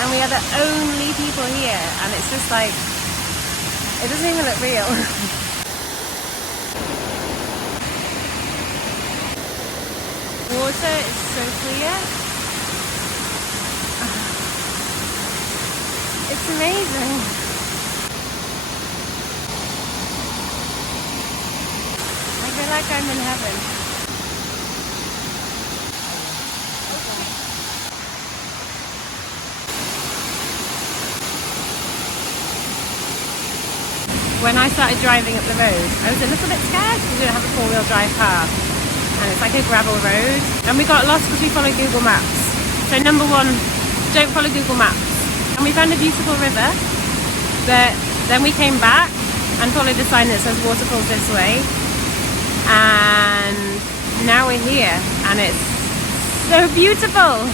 and we are the only people here, and it's just like, it doesn't even look real. Water is so clear. It's amazing. I feel like I'm in heaven. When I started driving up the road, I was a little bit scared because we don't have a four-wheel drive car. And it's like a gravel road. And we got lost because we followed Google Maps. So number one, don't follow Google Maps. And we found a beautiful river, but then we came back and followed the sign that says waterfalls this way. And now we're here, and it's so beautiful.